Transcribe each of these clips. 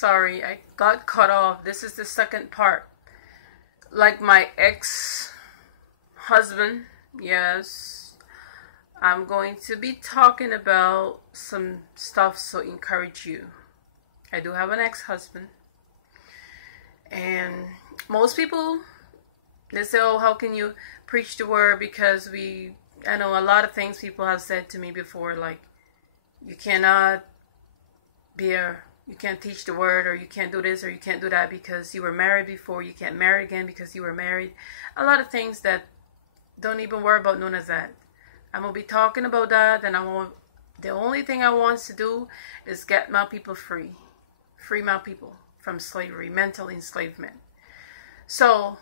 Sorry, I got cut off. This is the second part. Like my ex-husband, yes, I'm going to be talking about some stuff to encourage you. I do have an ex-husband, and most people, they say, oh, how can you preach the word? Because I know a lot of things people have said to me before, like, you cannot you can't teach the word, or you can't do this, or you can't do that because you were married before. You can't marry again because you were married. A lot of things that don't even worry about none of that. I'm going to be talking about that, and the only thing I want to do is get my people free. Free my people from slavery, mental enslavement. So,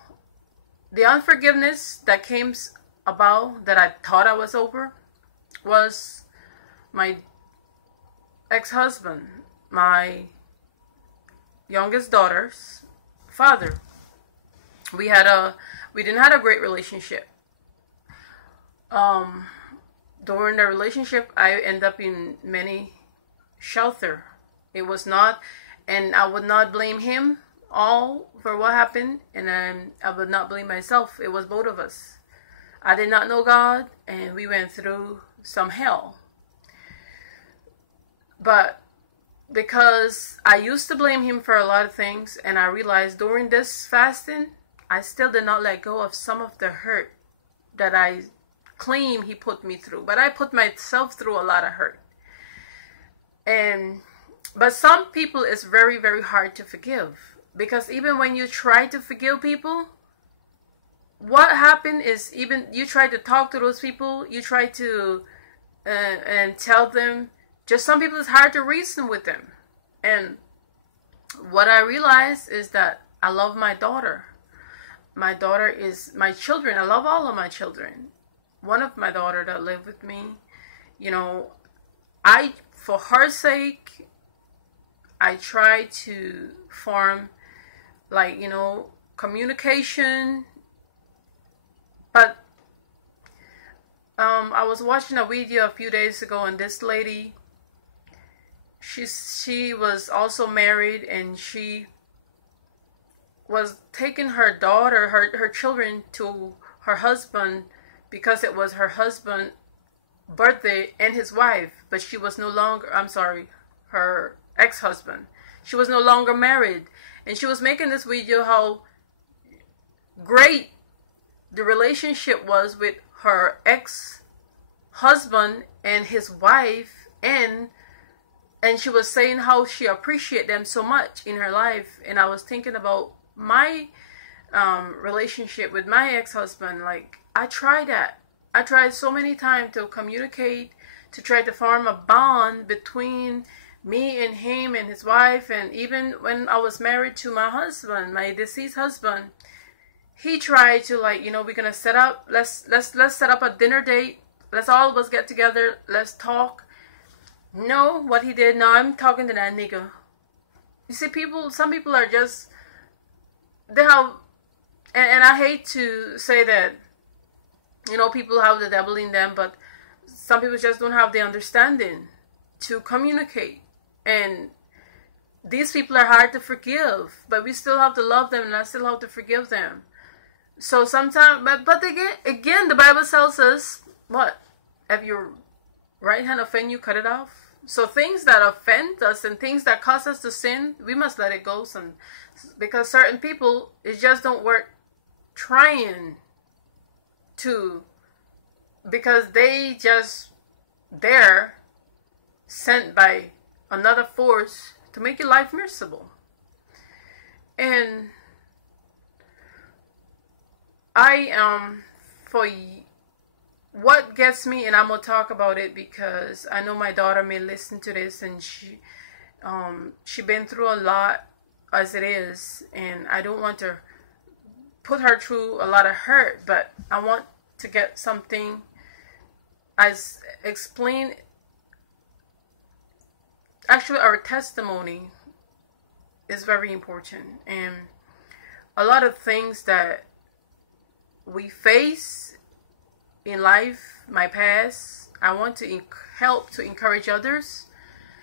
the unforgiveness that came about, that I thought I was over, was my ex-husband, my youngest daughter's father. We didn't have a great relationship. During the relationship, I ended up in many shelter. It was not, and I would not blame him all for what happened, and I would not blame myself. It was both of us. I did not know God, and we went through some hell. But because I used to blame him for a lot of things, and I realized during this fasting, I still did not let go of some of the hurt that I claim he put me through. But I put myself through a lot of hurt. But some people, it's very, very hard to forgive. Because even when you try to forgive people, what happened is, even you try to talk to those people, you try to and tell them. Just some people, it's hard to reason with them. And what I realized is that I love my daughter. My daughter is my children. I love all of my children. One of my daughter that live with me, for her sake, I try to form, communication. But I was watching a video a few days ago, and this lady, she was also married, and she was taking her daughter, her children, to her husband because it was her husband's birthday and his wife, but she was no longer, her ex-husband. She was no longer married, and she was making this video how great the relationship was with her ex-husband and his wife, and she was saying how she appreciated them so much in her life. And I was thinking about my relationship with my ex-husband. Like, I tried that. I tried so many times to communicate, to try to form a bond between me and him and his wife. And even when I was married to my husband, my deceased husband, he tried to, we're gonna set up, let's set up a dinner date. Let's all of us get together. Let's talk. No, what he did, no, I'm talking to that nigga. You see, some people are just, they have, and I hate to say that, people have the devil in them, but some people just don't have the understanding to communicate. And these people are hard to forgive, but we still have to love them, and I still have to forgive them. So sometimes, but again, the Bible tells us, what? If your right hand offend you, cut it off. So things that offend us and things that cause us to sin, we must let it go. Because certain people, it just don't work trying to, because they're sent by another force to make your life miserable. And for what gets me, and I'm going to talk about it because I know my daughter may listen to this, and she been through a lot as it is, and I don't want to put her through a lot of hurt, but I want to get something as explain. Actually, our testimony is very important, and a lot of things that we face in life, my past, I want to help to encourage others.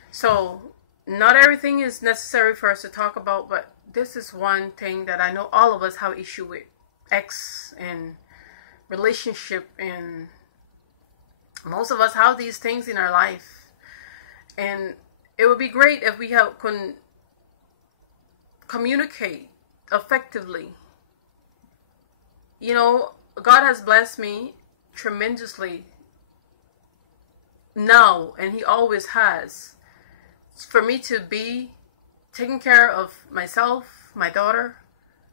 So not everything is necessary for us to talk about, but this is one thing that I know all of us have issue with. Ex and relationship, and most of us have these things in our life. And it would be great if we could communicate effectively. You know, God has blessed me tremendously now, and He always has, for me to be taking care of myself, my daughter,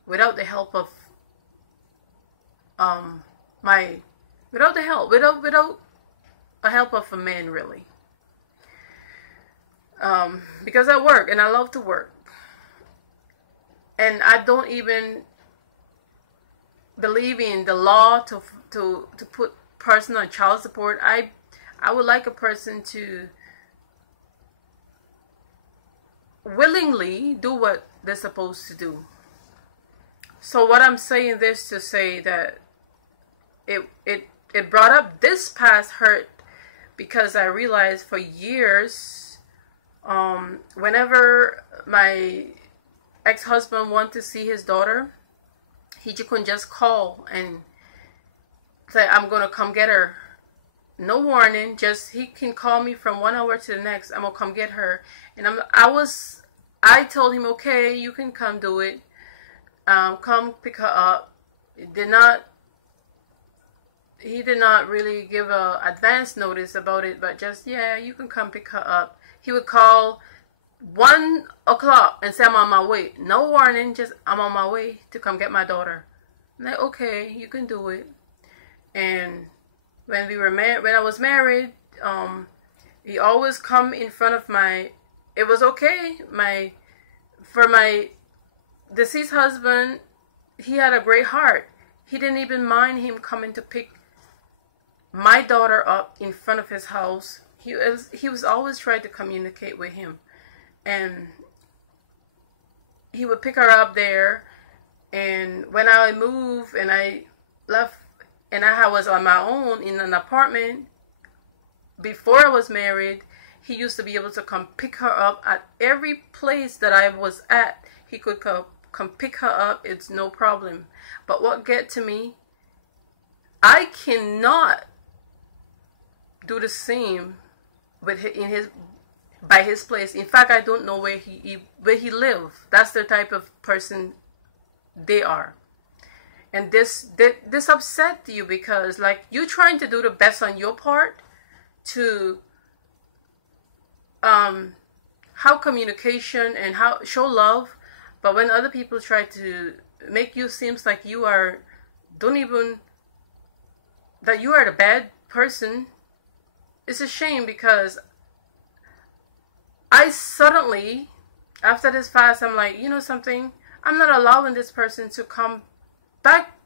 without the help of without a help of a man, really. Because I work and I love to work, and I don't even believe in the law to put person on child support. I would like a person to willingly do what they're supposed to do. So what I'm saying this to say that it brought up this past hurt, because I realized for years, whenever my ex-husband wanted to see his daughter, he couldn't just call and say, I'm going to come get her. No warning, just he can call me from 1 hour to the next. I'm going to come get her. And I told him, okay, you can come do it. Come pick her up. He did not really give a advance notice about it, but just, yeah, you can come pick her up. He would call 1 o'clock and say, I'm on my way. No warning, just, I'm on my way to come get my daughter. I'm like, okay, you can do it. And when we were married, when I was married, he always come in front of it was okay. For my deceased husband, he had a great heart. He didn't even mind him coming to pick my daughter up in front of his house. He was always trying to communicate with him, and he would pick her up there. And when I moved and I left, and I was on my own in an apartment before I was married, he used to be able to come pick her up at every place that I was at. He could come pick her up. It's no problem. But what get to me, I cannot do the same by his place. In fact, I don't know where he lives. That's the type of person they are. And this upset you, because like you trying to do the best on your part to how communication and how show love, but when other people try to make you seems like that you are the bad person, it's a shame. Because I suddenly, after this fast, I'm like, you know something, I'm not allowing this person to come back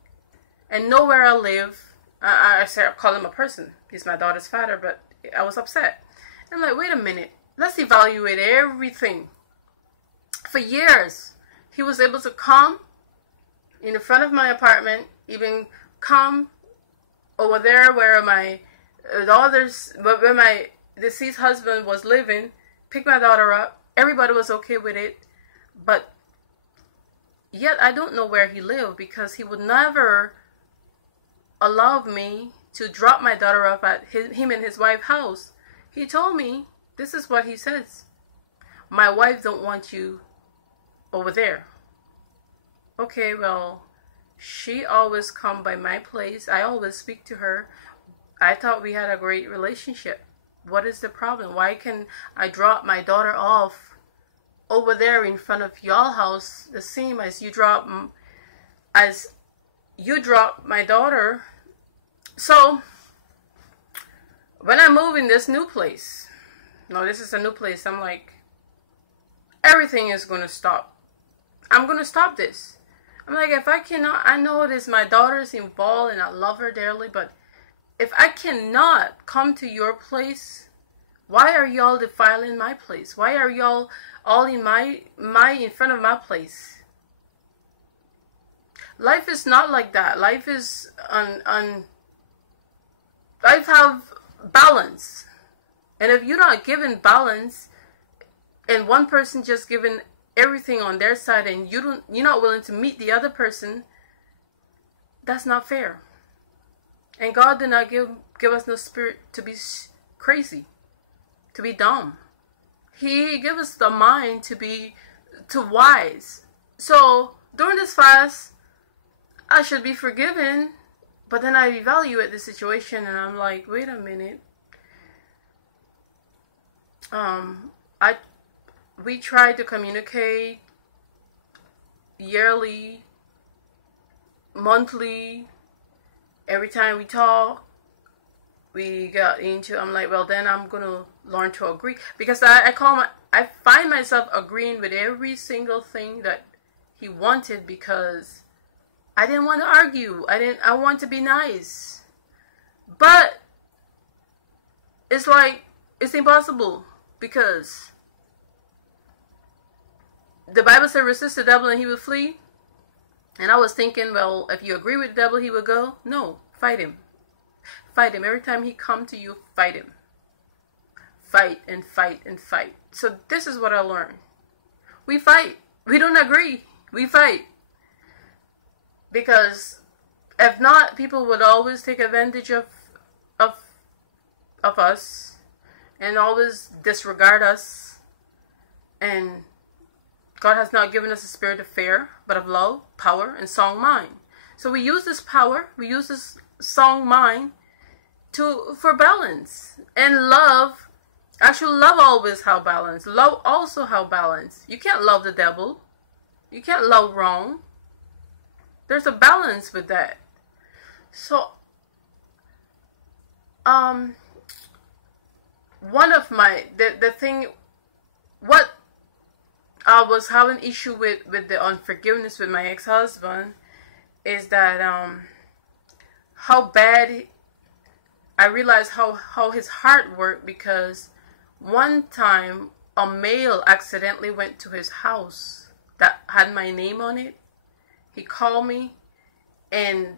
and know where I live. I call him a person. He's my daughter's father, but I was upset. I'm like, wait a minute. Let's evaluate everything. For years, he was able to come in the front of my apartment, even come over there where my where my deceased husband was living, pick my daughter up. Everybody was okay with it, but yet I don't know where he lived, because he would never allow me to drop my daughter off at him and his wife's house. He told me, this is what he says: my wife don't want you over there. Okay, well, she always come by my place. I always speak to her. I thought we had a great relationship. What is the problem? Why can I drop my daughter off over there in front of y'all house, the same as you drop my daughter? So when I move in this new place, this is a new place, I'm like, everything is going to stop. I'm going to stop this. I'm like, if I cannot, I know it is my daughter's involved and I love her dearly, but if I cannot come to your place, why are y'all defiling my place? Why are y'all all in in front of my place? Life is not like that. Life is life have balance. And if you're not given balance, and one person just giving everything on their side, and you're not willing to meet the other person, that's not fair. And God did not give us no spirit to be crazy, to be dumb. He gave us the mind to wise. So during this fast, I should be forgiven, but then I evaluate the situation and I'm like, wait a minute. We try to communicate yearly, monthly. Every time we talk, we got into, I'm like, well, then I'm gonna learn to agree, because I find myself agreeing with every single thing that he wanted, because I didn't want to argue. I want to be nice. But it's like, it's impossible, because the Bible said resist the devil and he will flee. And I was thinking, well, if you agree with the devil, he will go. No, fight him. Fight him. Every time he come to you, fight him. Fight and fight and fight. So this is what I learned. We fight. We don't agree. We fight. Because if not, people would always take advantage of us and always disregard us. And God has not given us a spirit of fear, but of love, power, and sound mind. So we use this power, we use this sound mind for balance. And love, actually love always have balance. Love also have balance. You can't love the devil. You can't love wrong. There's a balance with that. So, one of the thing, what I was having issue with the unforgiveness with my ex-husband is that how bad I realized how his heart worked, because one time a mail accidentally went to his house that had my name on it. He called me and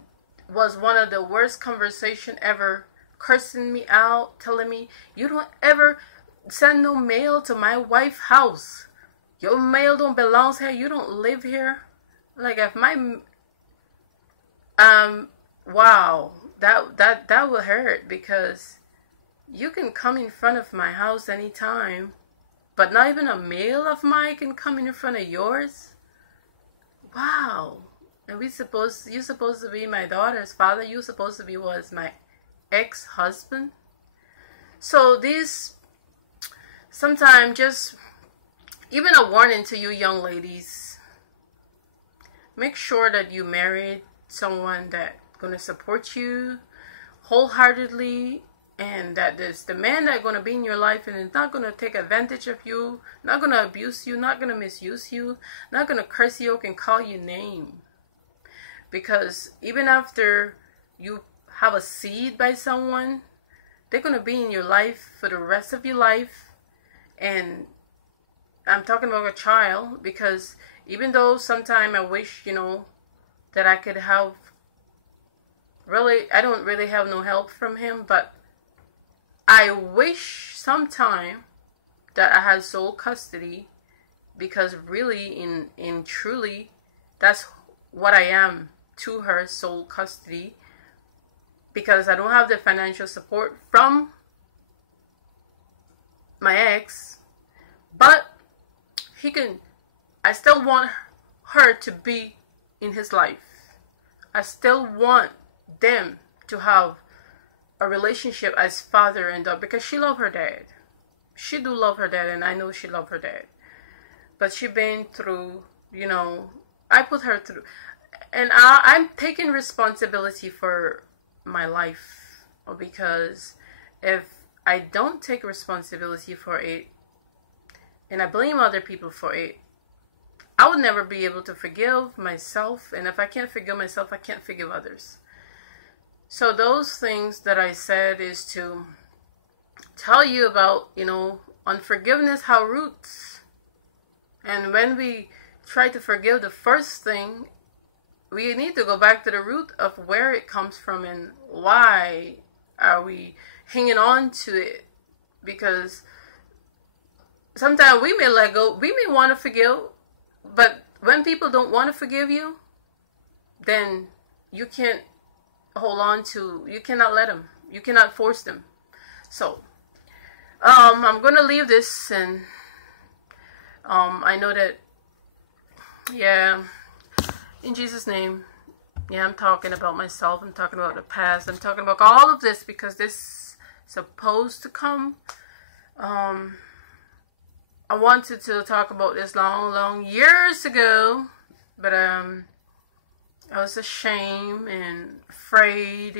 was one of the worst conversation ever, cursing me out, telling me, you don't ever send no mail to my wife's house. Your mail don't belong here. You don't live here. Like, if my wow, that will hurt, because you can come in front of my house anytime, but not even a mail of mine can come in front of yours. Wow. And you're supposed to be my daughter's father. You supposed to be was my ex-husband. So these, sometimes, just even a warning to you young ladies, make sure that you married someone that's going to support you wholeheartedly, and that there's the man that's going to be in your life and is not going to take advantage of you, not going to abuse you, not going to misuse you, not going to curse you and call you name. Because even after you have a seed by someone, they're going to be in your life for the rest of your life. And I'm talking about a child, because even though sometimes I wish, that I could have, I don't really have no help from him, but I wish sometime that I had sole custody, because really, in truly, that's what I am to her, sole custody, because I don't have the financial support from my ex, but I still want her to be in his life. I still want them to have a relationship as father and daughter, because she loved her dad. She do love her dad, and I know she loved her dad. But she been through, I put her through. And I'm taking responsibility for my life, because if I don't take responsibility for it, and I blame other people for it, I would never be able to forgive myself. And if I can't forgive myself, I can't forgive others. So those things that I said is to tell you about, unforgiveness, how roots. And when we try to forgive the first thing, we need to go back to the root of where it comes from and why are we hanging on to it. Because sometimes we may let go. We may want to forgive, but when people don't want to forgive you, then you can't hold on to, you cannot let them. You cannot force them. So, I'm going to leave this, and I know that, yeah, in Jesus' name, yeah, I'm talking about myself. I'm talking about the past. I'm talking about all of this because this is supposed to come. I wanted to talk about this long years ago, but I was ashamed and afraid,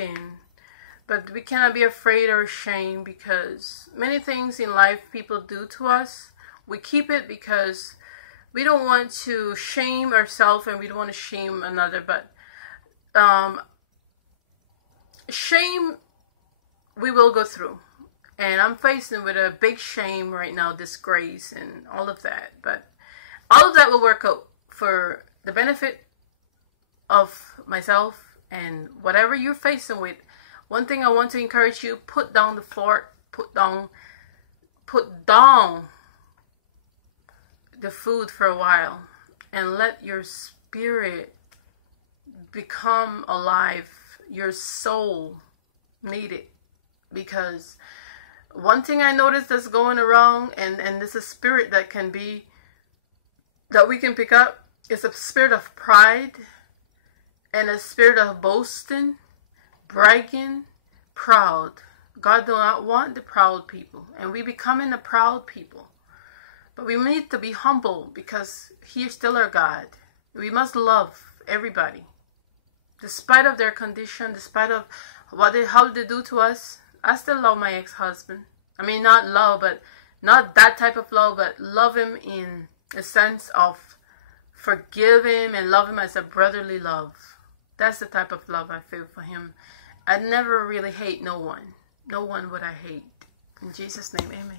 but we cannot be afraid or ashamed because many things in life people do to us, we keep it because we don't want to shame ourselves and we don't want to shame another. But shame we will go through. And I'm facing with a big shame right now, disgrace and all of that. But all of that will work out for the benefit of myself and whatever you're facing with. One thing I want to encourage you, put down the fork, put down the food for a while and let your spirit become alive. Your soul need it, because one thing I noticed that's going around, and this is a spirit that we can pick up, is a spirit of pride and a spirit of boasting, bragging, proud. God do not want the proud people, and we becoming the proud people. But we need to be humble because He is still our God. We must love everybody, despite of their condition, despite of how they do to us. I still love my ex-husband. I mean, not love, but not that type of love, but love him in a sense of forgive him and love him as a brotherly love. That's the type of love I feel for him. I never really hate no one. No one would I hate. In Jesus' name, amen.